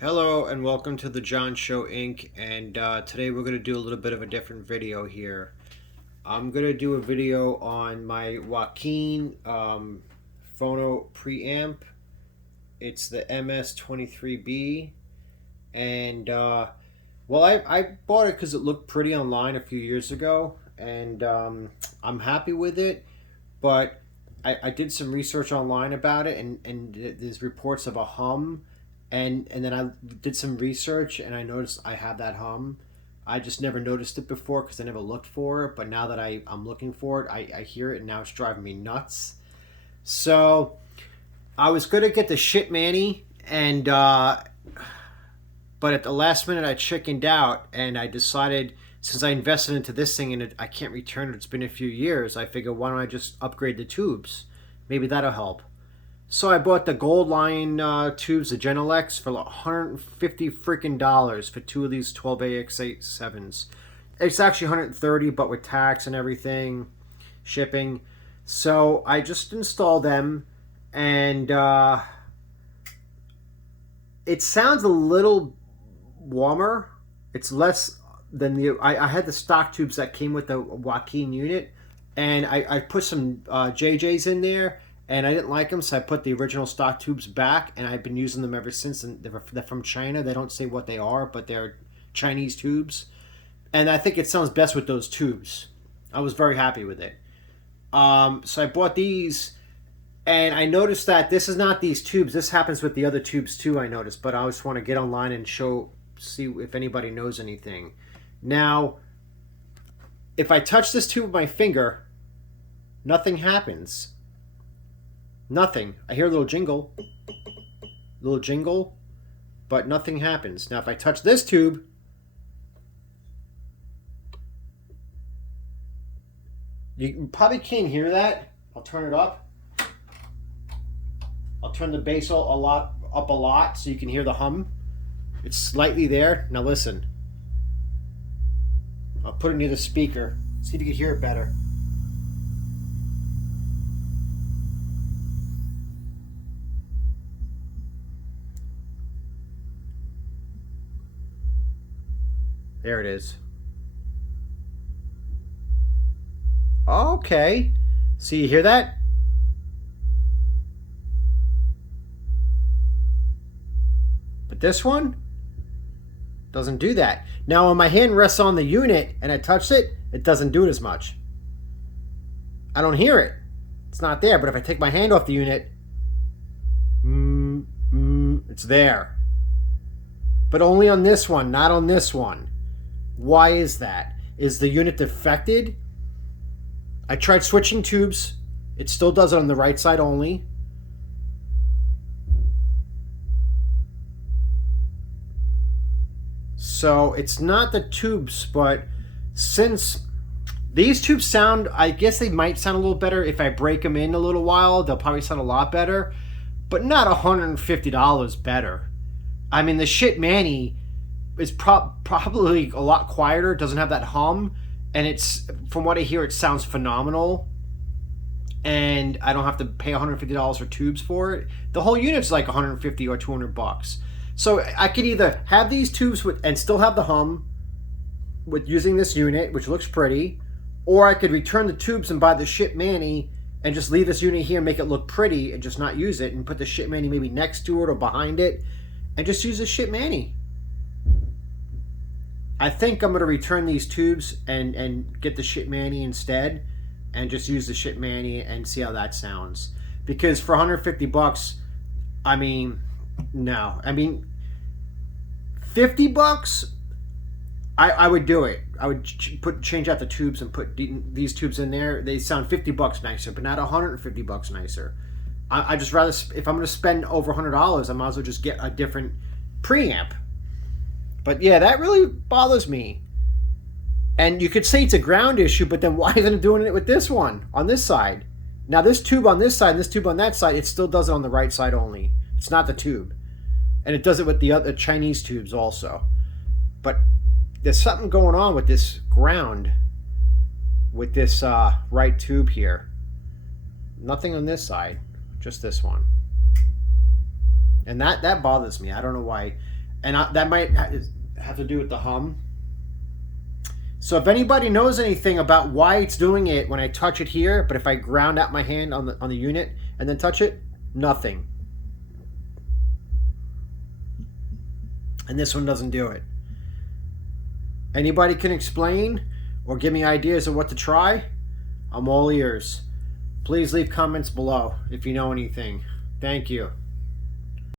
Hello and welcome to the John Show Inc. And today we're going to do a little bit of a different video here. I'm going to do a video on my Yaqin phono preamp. It's the ms-23b. And well, I bought it because it looked pretty online a few years ago. And I'm happy with it. But I did some research online about it, and there's reports of a hum, and then I did some research and I noticed I have that hum. I just never noticed it before because I never looked for it, but now that I'm looking for it, I hear it and now it's driving me nuts. So I was gonna get the shit Manny, and but at the last minute I chickened out and I decided, since I invested into this thing and I can't return it, it's been a few years, I figured why don't I just upgrade the tubes? Maybe that'll help. So I bought the Gold Line tubes, the Genelex, for like 150 freaking dollars for two of these 12ax7's. It's actually 130, but with tax and everything, shipping. So I just installed them, and it sounds a little warmer. It's less than the. I had the stock tubes that came with the Yaqin unit, and I put some JJs in there, and I didn't like them, so I put the original stock tubes back, and I've been using them ever since. And they're from China. They don't say what they are, but they're Chinese tubes, and I think it sounds best with those tubes. I was very happy with it. So I bought these, and I noticed that this is not these tubes. This happens with the other tubes too, I noticed. But I just want to get online and see if anybody knows anything. Now, if I touch this tube with my finger, nothing happens. Nothing. I hear a little jingle, but nothing happens. Now, if I touch this tube, you probably can't hear that. I'll turn it up. I'll turn the bass up a lot so you can hear the hum. It's slightly there. Now listen. I'll put it near the speaker. See if you can hear it better. There it is. Okay. So you hear that? But this one doesn't do that. Now when my hand rests on the unit and I touch it, it doesn't do it as much. I don't hear it. It's not there. But if I take my hand off the unit, it's there. But only on this one, not on this one. Why is that? Is the unit defected? I tried switching tubes. It still does it on the right side only. So it's not the tubes, but since these tubes sound, I guess they might sound a little better if I break them in a little while. They'll probably sound a lot better, but not $150 better. I mean, the shit Manny is probably a lot quieter. Doesn't have that hum, and it's, from what I hear, it sounds phenomenal. And I don't have to pay $150 for tubes for it. The whole unit's like $150 or $200. So I could either have these tubes and still have the hum with using this unit, which looks pretty, or I could return the tubes and buy the shit Manny and just leave this unit here and make it look pretty and just not use it, and put the shit Manny maybe next to it or behind it and just use the shit Manny. I think I'm going to return these tubes and get the shit Manny instead, and just use the shit Manny and see how that sounds. Because for $150, I mean, no. I mean, $50, I would do it. I would change out the tubes and put these tubes in there. They sound $50 nicer, but not $150 nicer. I just rather, if I'm going to spend over $100, I might as well just get a different preamp. But yeah, that really bothers me. And you could say it's a ground issue, but then why isn't it doing it with this one on this side? Now this tube on this side and this tube on that side, it still does it on the right side only. It's not the tube. And it does it with the other Chinese tubes also. But there's something going on with this ground, with this right tube here. Nothing on this side, just this one. And that bothers me. I don't know why. and that might have to do with the hum. So if anybody knows anything about why it's doing it when I touch it here, but if I ground out my hand on the unit and then touch it, nothing. And this one doesn't do it. Anybody can explain or give me ideas of what to try? I'm all ears. Please leave comments below if you know anything. Thank you.